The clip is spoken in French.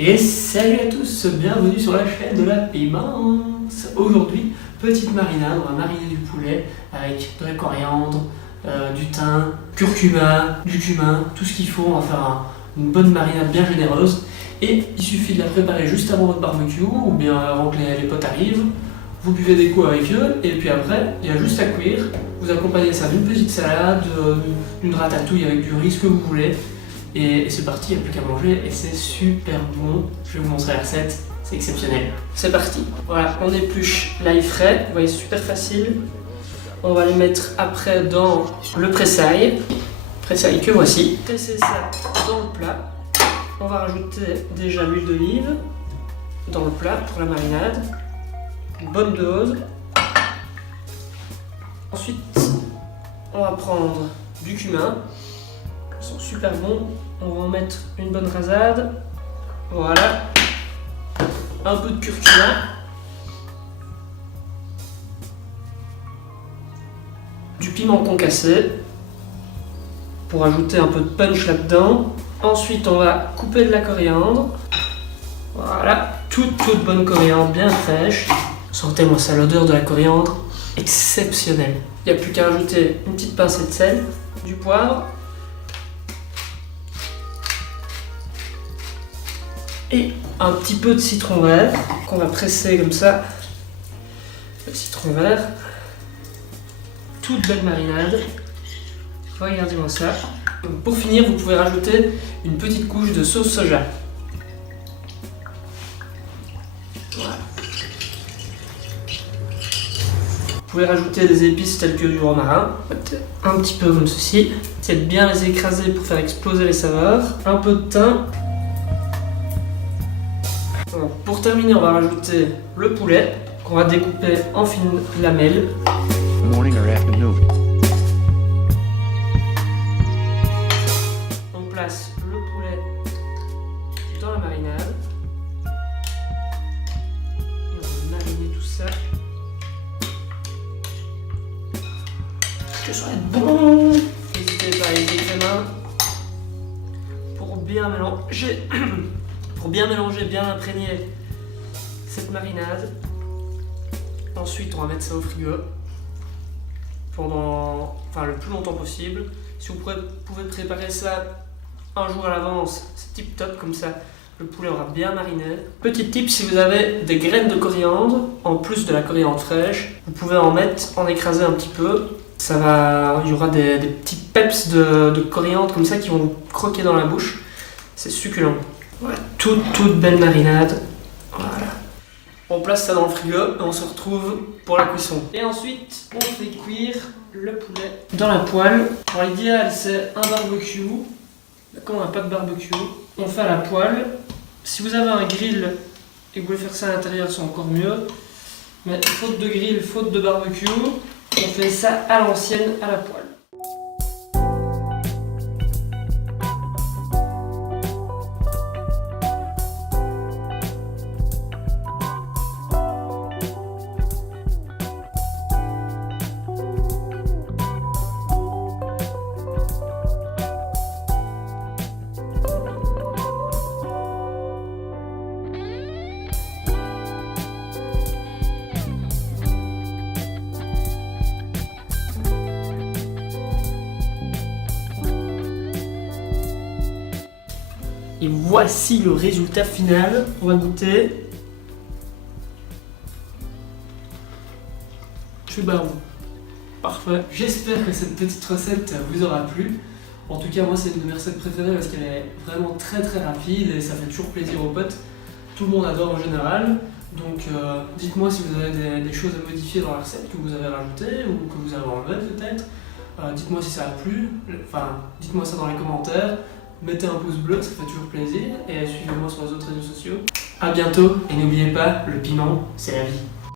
Et salut à tous, bienvenue sur la chaîne de la Pimence. Aujourd'hui, petite marinade, on va mariner du poulet avec de la coriandre, du thym, curcuma, du cumin, tout ce qu'il faut. On va faire une bonne marinade bien généreuse. Et il suffit de la préparer juste avant votre barbecue ou bien avant que les potes arrivent. Vous buvez des coups avec eux et puis après, il y a juste à cuire. Vous accompagnez ça d'une petite salade, d'une ratatouille avec du riz, ce que vous voulez. Et c'est parti, il n'y a plus qu'à manger et c'est super bon. Je vais vous montrer la recette, c'est exceptionnel. C'est parti. Voilà, on épluche l'ail frais, vous voyez, super facile. On va les mettre après dans le pressail que voici. Presser ça dans le plat. On va rajouter déjà l'huile d'olive dans le plat pour la marinade. Une bonne dose. Ensuite, on va prendre du cumin. Ils sont super bons. On va en mettre une bonne rasade. Voilà. Un peu de curcuma. Du piment concassé pour ajouter un peu de punch là-dedans. Ensuite, on va couper de la coriandre. Voilà. Toute bonne coriandre, bien fraîche. Sentez-moi ça, l'odeur de la coriandre. Exceptionnelle. Il n'y a plus qu'à ajouter une petite pincée de sel, du poivre. Et un petit peu de citron vert qu'on va presser comme ça. Le citron vert. Toute belle marinade. Regardez-moi ça. Pour finir, vous pouvez rajouter une petite couche de sauce soja. Voilà. Vous pouvez rajouter des épices telles que du romarin. Un petit peu comme ceci. Essayez de bien les écraser pour faire exploser les saveurs. Un peu de thym. Pour terminer, on va rajouter le poulet qu'on va découper en fines lamelles. Morning or afternoon. On place le poulet dans la marinade. Et on va mariner tout ça. Que ça va être bon! N'hésitez pas à aider les mains pour bien mélanger. Pour bien mélanger, bien imprégner cette marinade. Ensuite, on va mettre ça au frigo pendant le plus longtemps possible. Si vous pouvez préparer ça un jour à l'avance, c'est tip top, comme ça le poulet aura bien mariné. Petit tip, si vous avez des graines de coriandre, en plus de la coriandre fraîche, vous pouvez en écraser un petit peu. Il y aura des petits peps de coriandre comme ça qui vont vous croquer dans la bouche. C'est succulent. Voilà, toute belle marinade. Voilà. On place ça dans le frigo et on se retrouve pour la cuisson. Et ensuite, on fait cuire le poulet dans la poêle. Alors l'idéal, c'est un barbecue. Quand on n'a pas de barbecue, on fait à la poêle. Si vous avez un grill et que vous voulez faire ça à l'intérieur, c'est encore mieux. Mais faute de grill, faute de barbecue, on fait ça à l'ancienne à la poêle. Et voici le résultat final. On va goûter. Choubarou. Parfait. J'espère que cette petite recette vous aura plu. En tout cas, moi, c'est une de mes recettes préférées parce qu'elle est vraiment très rapide et ça fait toujours plaisir aux potes. Tout le monde adore en général. Donc, dites-moi si vous avez des choses à modifier dans la recette que vous avez rajoutées ou que vous avez enlevées peut-être. Dites-moi si ça a plu. Enfin, dites-moi ça dans les commentaires. Mettez un pouce bleu, ça fait toujours plaisir, et suivez-moi sur les autres réseaux sociaux. A bientôt, et n'oubliez pas, le piment, c'est la vie.